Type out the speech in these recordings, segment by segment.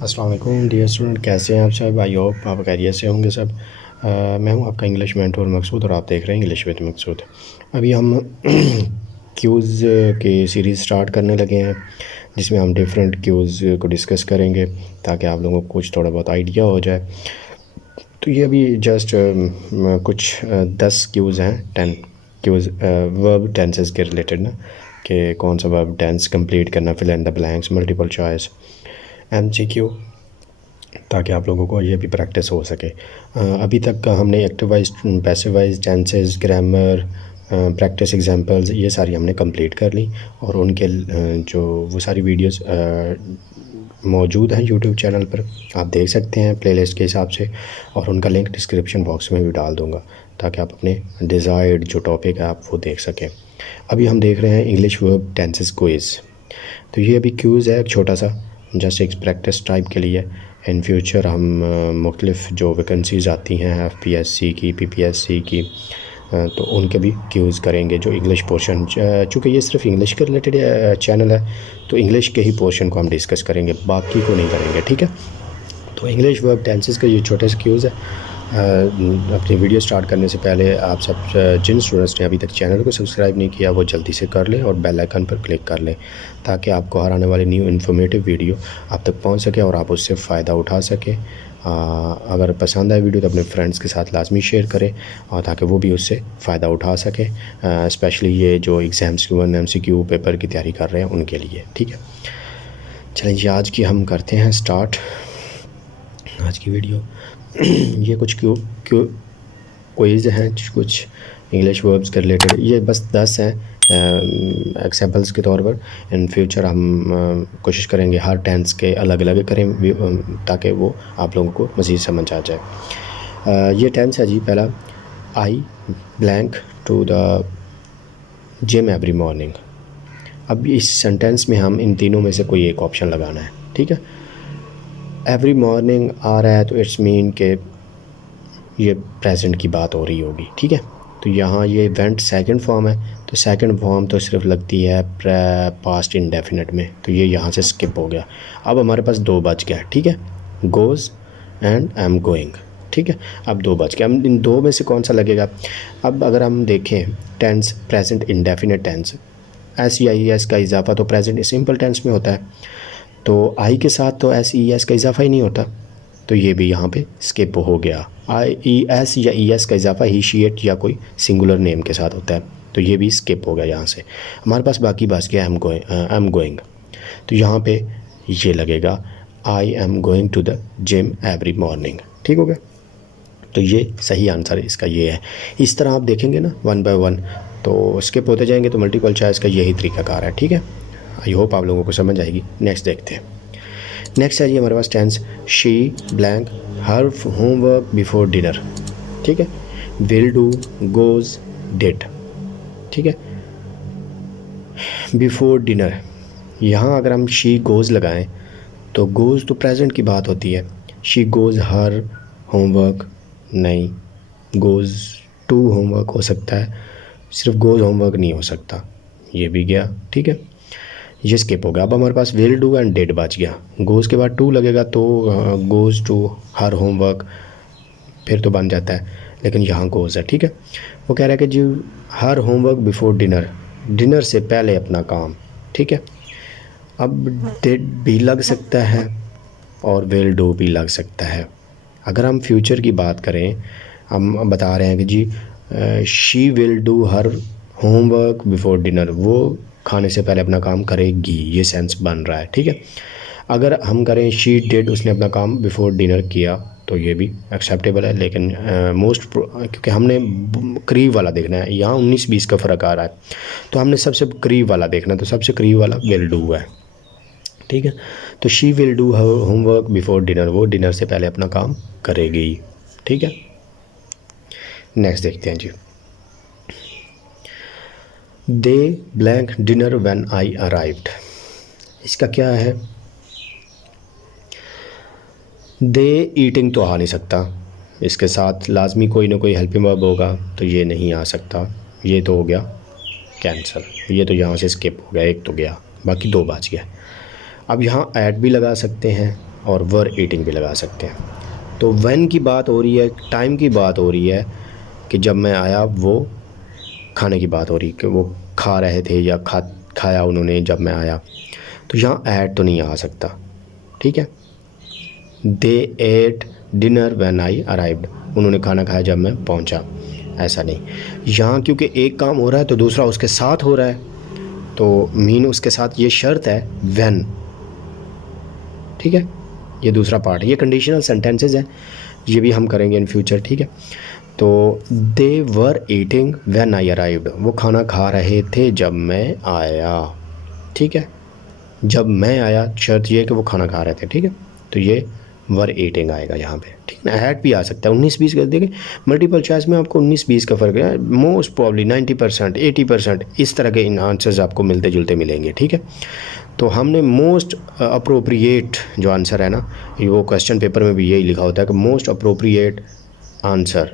अस्सलाम वालेकुम dear student, कैसे हैं आप सब। आई होप आप खैरियत से होंगे सब। मैं हूं आपका इंग्लिश मेंटर मकसूद और आप देख रहे हैं इंग्लिश विद मकसूद। अभी हम क्यूज़ की सीरीज़ स्टार्ट करने लगे हैं, जिसमें हम डिफरेंट क्यूज़ को डिस्कस करेंगे ताकि आप लोगों को कुछ थोड़ा बहुत आइडिया हो जाए। तो ये अभी जस्ट कुछ 10 क्यूज़ हैं, 10 क्यूज़ वर्ब टेंसेस के रिलेटेड ना, कि कौन सा वर्ब टेंस कंप्लीट करना, fill in the blanks, multiple choice, MCQ, ताकि आप लोगों को ये भी प्रैक्टिस हो सके। अभी तक का हमने active voice, passive wise, tenses, grammar, practice examples, ये सारी हमने कंप्लीट कर ली और उनके जो वो सारी वीडियोस मौजूद हैं यूट्यूब चैनल पर, आप देख सकते हैं प्लेलिस्ट के हिसाब से, और उनका लिंक डिस्क्रिप्शन बॉक्स में भी डाल दूँगा ताकि आप अपने डिज़ायर्ड जो टॉपिक है आप वो देख सकें। अभी हम देख रहे हैं इंग्लिश वर्ब टेंसेस क्विज़। तो ये अभी क्यूज़ है एक छोटा सा, जस्ट एक प्रैक्टिस टाइप के लिए। इन फ्यूचर हम मुख्तलिफ जो वैकेंसीज़ आती हैं FPSC की, PPSC की, तो उनके भी क्यूज़ करेंगे जो इंग्लिश पोर्शन, चूँकि ये सिर्फ इंग्लिश के रिलेटेड चैनल है तो इंग्लिश के ही पोर्शन को हम डिस्कस करेंगे, बाकी को नहीं करेंगे, ठीक है। तो इंग्लिश वर्ब टेंसेस का ये छोटे से क्यूज़ है। अपनी वीडियो स्टार्ट करने से पहले आप सब जिन स्टूडेंट्स ने अभी तक चैनल को सब्सक्राइब नहीं किया वो जल्दी से कर लें और बेल आइकन पर क्लिक कर लें ताकि आपको हर आने वाली न्यू इन्फॉर्मेटिव वीडियो आप तक पहुंच सके और आप उससे फ़ायदा उठा सकें। अगर पसंद आए वीडियो तो अपने फ्रेंड्स के साथ लाजमी शेयर करें और ताकि वो भी उससे फ़ायदा उठा सकें, स्पेशली ये जो एग्ज़ाम्स के MCQ पेपर की तैयारी कर रहे हैं उनके लिए, ठीक है। चलें जी, आज की हम करते हैं स्टार्ट आज की वीडियो। ये कुछ क्विज़ हैं, कुछ इंग्लिश वर्ब्स के रिलेटेड, ये बस 10 हैं एग्जांपल्स के तौर पर। इन फ्यूचर हम कोशिश करेंगे हर टेंस के अलग अलग करें ताकि वो आप लोगों को मज़ीद समझ आ जाए। ये टेंस है जी पहला, I blank to the gym every morning. अब इस सेंटेंस में हम इन तीनों में से कोई एक ऑप्शन लगाना है, ठीक है। एवरी मॉर्निंग आ रहा है तो इट्स मीन के ये प्रेजेंट की बात हो रही होगी, ठीक है। तो यहाँ ये इवेंट सेकंड फॉर्म है, तो सेकंड फॉर्म तो सिर्फ लगती है पास्ट इंडेफिनिट में, तो ये यहाँ से स्किप हो गया। अब हमारे पास दो बच गया, ठीक है, goes and I am going, ठीक है। अब दो बच गया, हम इन दो में से कौन सा लगेगा। अब अगर हम देखें tense, present indefinite tense, SES का इजाफा तो प्रेजेंट सिंपल टेंस में होता है, तो आई के साथ तो SES का इजाफा ही नहीं होता, तो ये भी यहाँ पे स्किप हो गया। IES या ES का इजाफा ही, शी, इट या कोई सिंगुलर नेम के साथ होता है, तो ये भी स्किप हो गया यहाँ से। हमारे पास बाकी बच गया आई एम गोइंग, तो यहाँ पे ये लगेगा I am going to the gym every morning, ठीक हो गया। तो ये सही आंसर इसका ये है। इस तरह आप देखेंगे ना वन बाय वन, तो स्किप होते जाएंगे, तो मल्टीपल चॉइस का यही तरीकाकार है, ठीक है। आई होप आप लोगों को समझ आएगी। नेक्स्ट देखते हैं। नेक्स्ट है जी हमारे पास tense, she blank her homework before dinner, ठीक है। विल डू, गोज़, डिड, ठीक है। बिफोर डिनर, यहाँ अगर हम शी गोज़ लगाएं तो गोज़ तो प्रेजेंट की बात होती है, शी गोज़ हर होमवर्क नहीं, गोज़ टू होमवर्क हो सकता है, सिर्फ गोज़ होमवर्क नहीं हो सकता, ये भी गया, ठीक है, ये स्किप होगा। अब हमारे पास विल डू एंड डिड बच गया। गोज़ के बाद टू लगेगा तो गोज़ टू हर होमवर्क फिर तो बन जाता है, लेकिन यहाँ गोज़ है, ठीक है। वो कह रहा है कि जी her homework before dinner, dinner से पहले अपना काम, ठीक है। अब डिड भी लग सकता है और विल डू भी लग सकता है। अगर हम फ्यूचर की बात करें, हम बता रहे हैं कि जी she will do her homework before dinner, वो खाने से पहले अपना काम करेगी, ये सेंस बन रहा है, ठीक है। अगर हम करें शी डिड, उसने अपना काम बिफोर डिनर किया, तो ये भी एक्सेप्टेबल है, लेकिन क्योंकि हमने करीब वाला देखना है, यहाँ 19-20 का फ़र्क आ रहा है, तो हमने सबसे करीब वाला देखना है, तो सबसे करीब वाला विल डू है, ठीक है। तो she will do homework before dinner, वो डिनर से पहले अपना काम करेगी, ठीक है। नेक्स्ट देखते हैं जी। They blank dinner when I arrived, इसका क्या है। दे ईटिंग तो आ नहीं सकता, इसके साथ लाजमी कोई ना कोई हेल्पिंग वर्ब होगा, तो ये नहीं आ सकता, ये तो हो गया कैंसल, ये तो यहाँ से स्किप हो गया, एक तो गया, बाकी दो बच गया। अब यहाँ ऐड भी लगा सकते हैं और वर ईटिंग भी लगा सकते हैं। तो व्हेन की बात हो रही है, टाइम की बात हो रही है कि जब मैं आया, वो खाने की बात हो रही है कि वो खा रहे थे या खाया उन्होंने जब मैं आया। तो यहाँ ऐट तो नहीं आ सकता, ठीक है। They ate dinner when I arrived, उन्होंने खाना खाया जब मैं पहुँचा, ऐसा नहीं। यहाँ क्योंकि एक काम हो रहा है तो दूसरा उसके साथ हो रहा है, तो मीन उसके साथ ये शर्त है व्हेन, ठीक है। ये दूसरा पार्ट है, ये कंडीशनल सेंटेंसेस हैं, ये भी हम करेंगे इन फ्यूचर, ठीक है। तो they were eating when I arrived, वो खाना खा रहे थे जब मैं आया, ठीक है। जब मैं आया शर्त ये है कि वो खाना खा रहे थे, ठीक है। तो ये वर ईटिंग आएगा यहाँ पे, ठीक है ना। हैड भी आ सकता है, 19-20 कर देंगे। मल्टीपल चॉइस में आपको 19-20 का फ़र्क है, मोस्ट प्रॉब्ली 90%, 80% इस तरह के इन आंसर्स आपको मिलते जुलते मिलेंगे, ठीक है। तो हमने मोस्ट अप्रोप्रिएट जो आंसर है ना, वो क्वेश्चन पेपर में भी यही लिखा होता है कि मोस्ट अप्रोप्रिएट आंसर,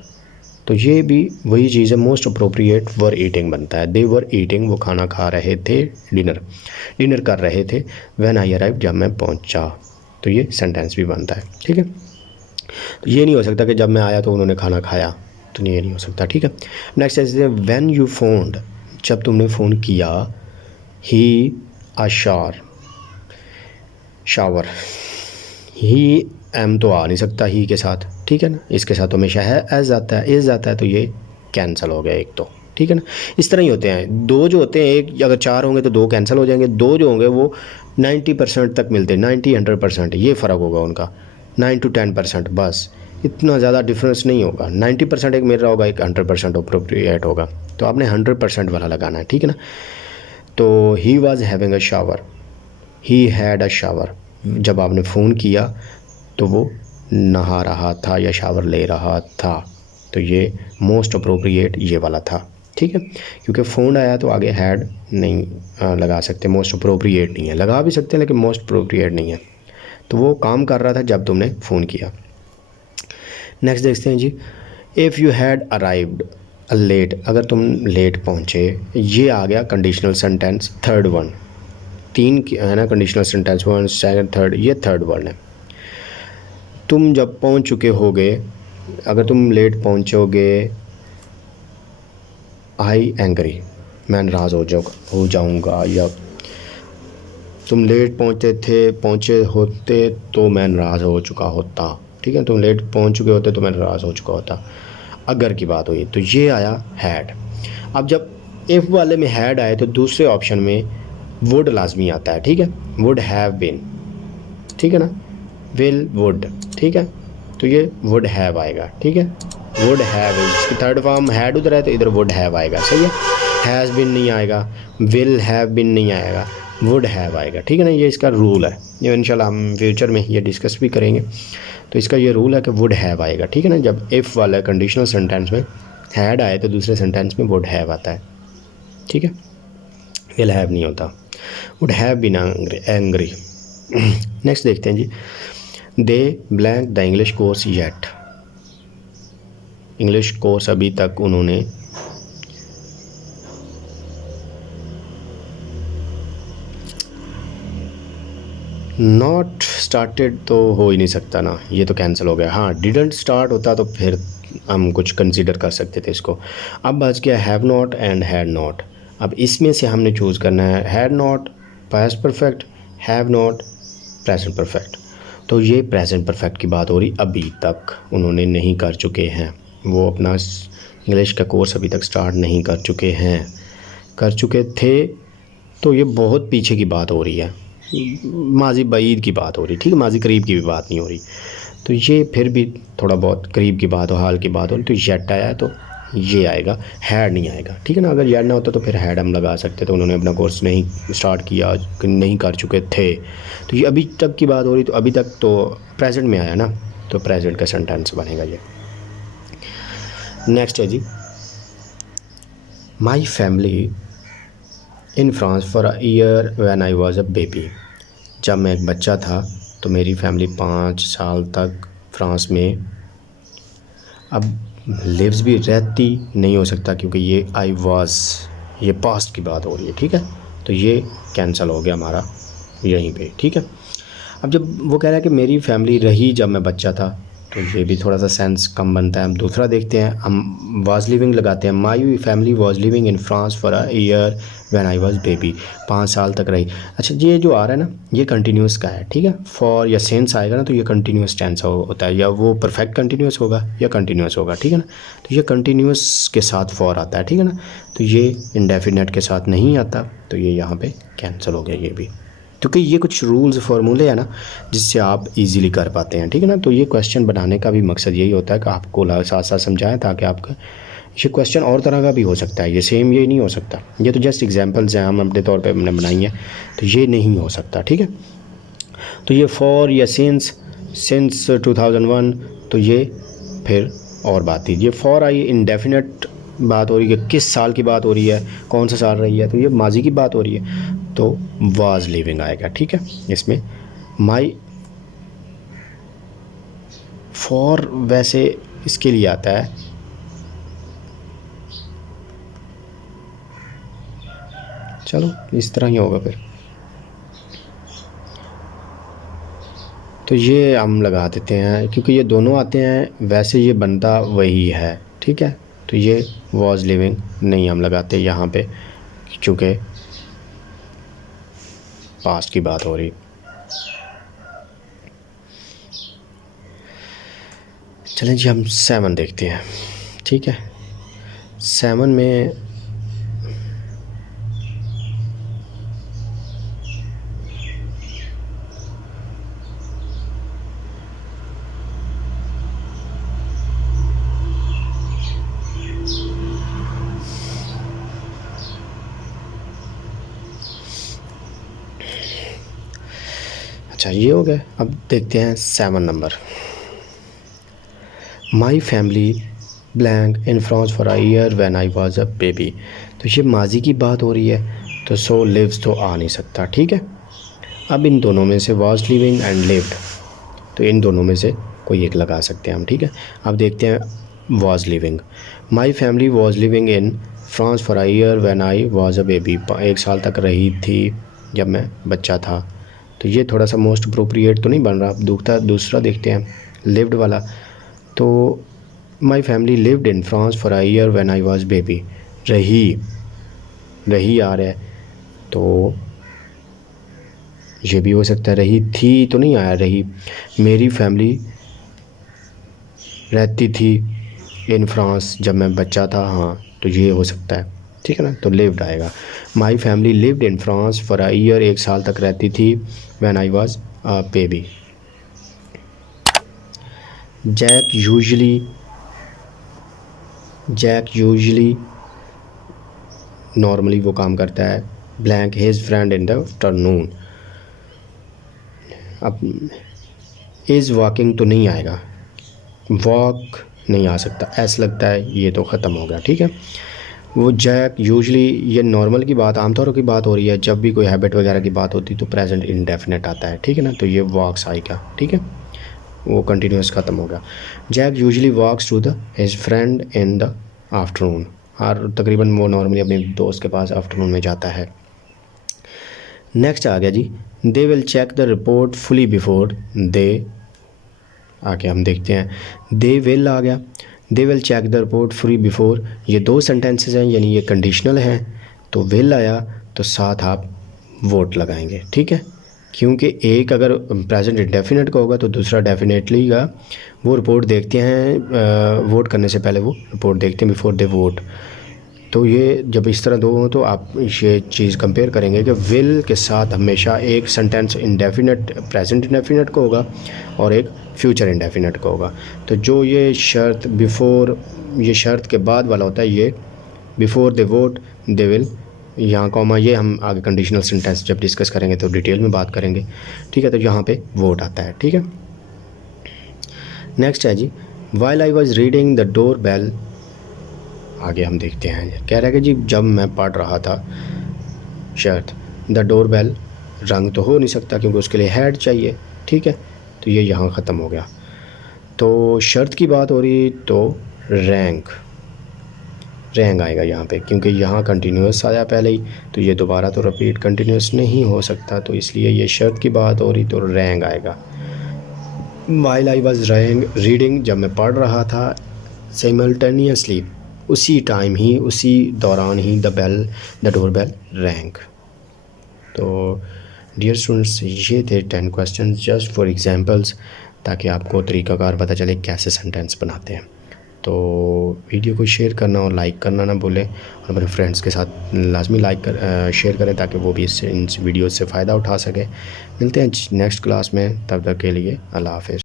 तो ये भी वही चीज़ है, मोस्ट अप्रोप्रिएट वर ईटिंग बनता है। दे वर ईटिंग, वो खाना खा रहे थे, डिनर कर रहे थे, व्हेन आई अराइव, जब मैं पहुंचा। तो ये सेंटेंस भी बनता है, ठीक है। तो ये नहीं हो सकता कि जब मैं आया तो उन्होंने खाना खाया, तो ये नहीं हो सकता, ठीक है। नेक्स्ट है व्हेन यू फोन्ड, जब तुमने फ़ोन किया, ही अ शावर, ही एम तो आ नहीं सकता ही के साथ, ठीक है ना। इसके साथ तो हमेशा है एज आता है, एज आता है, तो ये कैंसिल हो गया एक तो, ठीक है ना। इस तरह ही होते हैं दो जो होते हैं, एक अगर 4 होंगे तो 2 कैंसिल हो जाएंगे, 2 जो होंगे वो 90% तक मिलते हैं, 90-100%, ये फ़र्क होगा उनका, 9 to 10%, बस इतना ज़्यादा डिफरेंस नहीं होगा। 90% एक मिल रहा होगा, एक 100% अप्रोप्रिएट होगा, तो आपने 100% वाला लगाना है, ठीक है ना। तो he was having a shower, he had a shower, जब आपने फ़ोन किया तो वो नहा रहा था या शावर ले रहा था, तो ये मोस्ट अप्रोप्रिएट ये वाला था, ठीक है। क्योंकि फ़ोन आया तो आगे हैड नहीं लगा सकते, मोस्ट अप्रोप्रिएट नहीं है, लगा भी सकते हैं लेकिन मोस्ट अप्रोप्रिएट नहीं है। तो वो काम कर रहा था जब तुमने फ़ोन किया। नेक्स्ट देखते हैं जी, if you had arrived late, अगर तुम लेट पहुँचे, ये आ गया कंडीशनल सेंटेंस, थर्ड वन, 3 है ना कंडीशनल सेंटेंस, 1 2 3, ये थर्ड वन है। तुम जब पहुंच चुके होगे, अगर तुम लेट पहुंचोगे, आई एंग्री, मैं नाराज़ हो जाऊंगा, या तुम लेट पहुंचे होते तो मैं नाराज़ हो चुका होता, ठीक है। तुम लेट पहुंच चुके होते तो मैं नाराज़ हो चुका होता, अगर की बात हुई। तो ये आया हैड। अब जब इफ़ वाले में हैड आए तो दूसरे ऑप्शन में वुड लाजमी आता है, ठीक है। वुड हैव बीन, ठीक है ना, विल वुड, ठीक है। तो ये वुड हैव आएगा, ठीक है। वुड हैव, इसकी थर्ड फॉर्म हैड उधर है तो इधर वुड हैव आएगा, सही है। हैज़ बीन नहीं आएगा, विल हैव बीन नहीं आएगा, वुड हैव आएगा, ठीक है ना। ये इसका रूल है, ये इंशाल्लाह हम फ्यूचर में ये डिस्कस भी करेंगे। तो इसका ये रूल है कि वुड हैव आएगा, ठीक है ना। जब इफ़ वाला कंडीशनल सेंटेंस में हैड आए तो दूसरे सेंटेंस में वुड हैव आता है, ठीक है। विल हैव नहीं होता, would have been angry. Next देखते हैं जी, they blank the English course yet, English course अभी तक उन्होंने नॉट स्टार्टेड, तो हो ही नहीं सकता ना, ये तो कैंसिल हो गया। हाँ, डिडंट स्टार्ट होता तो फिर हम कुछ कंसीडर कर सकते थे इसको। अब बच गया have not and had not. अब इसमें से हमने चूज़ करना है had not past perfect, have not present perfect. तो ये प्रेजेंट परफेक्ट की बात हो रही, अभी तक उन्होंने नहीं कर चुके हैं, वो अपना इंग्लिश का कोर्स अभी तक स्टार्ट नहीं कर चुके हैं। कर चुके थे तो ये बहुत पीछे की बात हो रही है, माजी बईद की बात हो रही, ठीक है, माजी करीब की भी बात नहीं हो रही। तो ये फिर भी थोड़ा बहुत करीब की बात हो, हाल की बात हो रही, तो येट आया तो ये आएगा, हैड नहीं आएगा, ठीक है ना। अगर येट ना होता तो फिर हैड हम लगा सकते, तो उन्होंने अपना कोर्स नहीं स्टार्ट किया, नहीं कर चुके थे, तो ये अभी तक की बात हो रही, तो अभी तक तो प्रेजेंट में आया ना, तो प्रेजेंट का सेंटेंस बनेगा ये। नेक्स्ट है जी, my family in France for a year when I was a baby, जब मैं एक बच्चा था तो मेरी फैमिली 5 साल तक फ्रांस में। अब लिव्स भी रहती नहीं हो सकता क्योंकि ये आई वाज, ये पास्ट की बात हो रही है, ठीक है। तो ये कैंसिल हो गया हमारा यहीं पे, ठीक है। अब जब वो कह रहा है कि मेरी फैमिली रही जब मैं बच्चा था, तो ये भी थोड़ा सा सेंस कम बनता है। हम दूसरा देखते हैं, हम वाज लिविंग लगाते हैं। My family was living in France for a year when I was baby, 5 साल तक रही। अच्छा, ये जो आ रहा है ना, ये कंटिन्यूस का है, ठीक है। फॉर या सेंस आएगा ना तो ये कंटिन्यूस टेंस होता है, या वो परफेक्ट कंटिन्यूस होगा या कंटिन्यूस होगा, ठीक है ना। तो ये कंटिन्यूस के साथ फॉर आता है, ठीक है ना। तो ये इंडेफिनेट के साथ नहीं आता, तो ये यहाँ पे कैंसिल हो गया ये भी, क्योंकि ये कुछ रूल्स फार्मूले हैं ना जिससे आप इजीली कर पाते हैं, ठीक है ना। तो ये क्वेश्चन बनाने का भी मकसद यही होता है कि आपको साथ साथ समझाएं, ताकि आपका ये क्वेश्चन और तरह का भी हो सकता है, ये सेम ये नहीं हो सकता। ये तो जस्ट एग्जांपल्स हैं, हम अपने तौर पे हमने बनाई हैं, तो ये नहीं हो सकता, ठीक है। तो ये फॉर या सिंस 2001, तो ये फिर और बात थी। ये फॉर आई इंडेफिनेट बात हो रही है, किस साल की बात हो रही है, कौन सा साल रही है, तो ये माजी की बात हो रही है, तो वाज लिविंग आएगा, ठीक है। इसमें माई फॉर वैसे इसके लिए आता है, चलो इस तरह ही होगा फिर। तो ये हम लगा देते हैं, क्योंकि ये दोनों आते हैं, वैसे ये बनता वही है, ठीक है। तो ये वाज लिविंग नहीं हम लगाते यहाँ पे, चूँकि पास्ट की बात हो रही। चलें जी, हम 7 देखते हैं, ठीक है। 7 में अच्छा ये हो गया। अब देखते हैं 7 number. My family blank in France for a year when I was a baby. तो ये माजी की बात हो रही है, तो सो लिव्स तो आ नहीं सकता, ठीक है। अब इन दोनों में से वाज लिविंग एंड लिव्ड, तो इन दोनों में से कोई एक लगा सकते हैं हम, ठीक है। अब देखते हैं was living. My family was living in France for a year when I was a baby. 1 साल तक रही थी जब मैं बच्चा था, तो ये थोड़ा सा मोस्ट अप्रोप्रिएट तो नहीं बन रहा। दूसरा देखते हैं लिव्ड वाला। तो माई family lived in France for a year when I was baby. रही आ रहा है, तो ये भी हो सकता है। रही थी तो नहीं आया, रही। मेरी फैमिली रहती थी इन फ्रांस जब मैं बच्चा था, हाँ, तो ये हो सकता है, ठीक है ना। तो लिव्ड आएगा। My family lived in France for a year, 1 साल तक रहती थी, when I was a baby. Jack usually normally वो काम करता है, blank his friend in the afternoon. अब इज़ वॉकिंग तो नहीं आएगा, वॉक नहीं आ सकता, ऐसा लगता है, ये तो ख़त्म हो गया, ठीक है। वो जैक यूजली, ये नॉर्मल की बात, आमतौर की बात हो रही है। जब भी कोई हैबिट वगैरह की बात होती है तो प्रेजेंट इंडेफिनेट आता है, ठीक है ना। तो ये वॉक्स आएगा, ठीक है, वो कंटिन्यूस ख़त्म होगा। Jack usually walks to the his friend in the afternoon, और तकरीबन वो नॉर्मली अपने दोस्त के पास आफ्टरनून में जाता है। नेक्स्ट आ गया जी, they will check the report fully before they. आगे हम देखते हैं, दे विल आ गया, they will check the report fully before. ये 2 सेंटेंसेस हैं, यानी ये कंडीशनल हैं, तो विल आया तो साथ आप वोट लगाएंगे, ठीक है। क्योंकि एक अगर प्रेजेंट इंडेफिनेट का होगा तो दूसरा डेफिनेटली का। वो रिपोर्ट देखते हैं, वोट करने से पहले वो रिपोर्ट देखते हैं, बिफोर दे वोट। तो ये जब इस तरह 2 हों तो आप ये चीज़ कंपेयर करेंगे कि विल के साथ हमेशा एक सेंटेंस इंडेफिनेट प्रेजेंट इंडेफिनेट को होगा और एक फ्यूचर इंडेफिनेट को होगा। तो जो ये शर्त बिफोर, ये शर्त के बाद वाला होता है, ये before they vote they will, यहाँ कॉमा, ये हम आगे कंडीशनल सेंटेंस जब डिस्कस करेंगे तो डिटेल में बात करेंगे, ठीक है। तो यहाँ पे वोट आता है, ठीक है। नेक्स्ट है जी, while I was reading the door bell. आगे हम देखते हैं, कह रहा है कि जी जब मैं पढ़ रहा था, शर्त द डोर बेल, रंग तो हो नहीं सकता क्योंकि उसके लिए हेड चाहिए, ठीक है। तो ये यहाँ ख़त्म हो गया। तो शर्त की बात हो रही तो रैंक, रैंग आएगा यहाँ पे, क्योंकि यहाँ कंटिन्यूस आया पहले ही, तो ये दोबारा तो रिपीट कंटिन्यूस नहीं हो सकता, तो इसलिए ये शर्त की बात हो रही तो रैंग आएगा। वाइल आई वॉज रीडिंग, जब मैं पढ़ रहा था, साइमल्टेनियसली, उसी टाइम ही, उसी दौरान ही, द डोर बेल रैंग। तो डियर स्टूडेंट्स, ये थे 10 क्वेश्चन जस्ट फॉर एग्जांपल्स, ताकि आपको तरीक़ाकार पता चले कैसे सेंटेंस बनाते हैं। तो वीडियो को शेयर करना और लाइक करना ना भूलें, और अपने फ्रेंड्स के साथ लाजमी शेयर करें ताकि वो भी इससे इन वीडियो से फ़ायदा उठा सकें। मिलते हैं नेक्स्ट क्लास में, तब तक के लिए अल्लाह हाफ़िज़।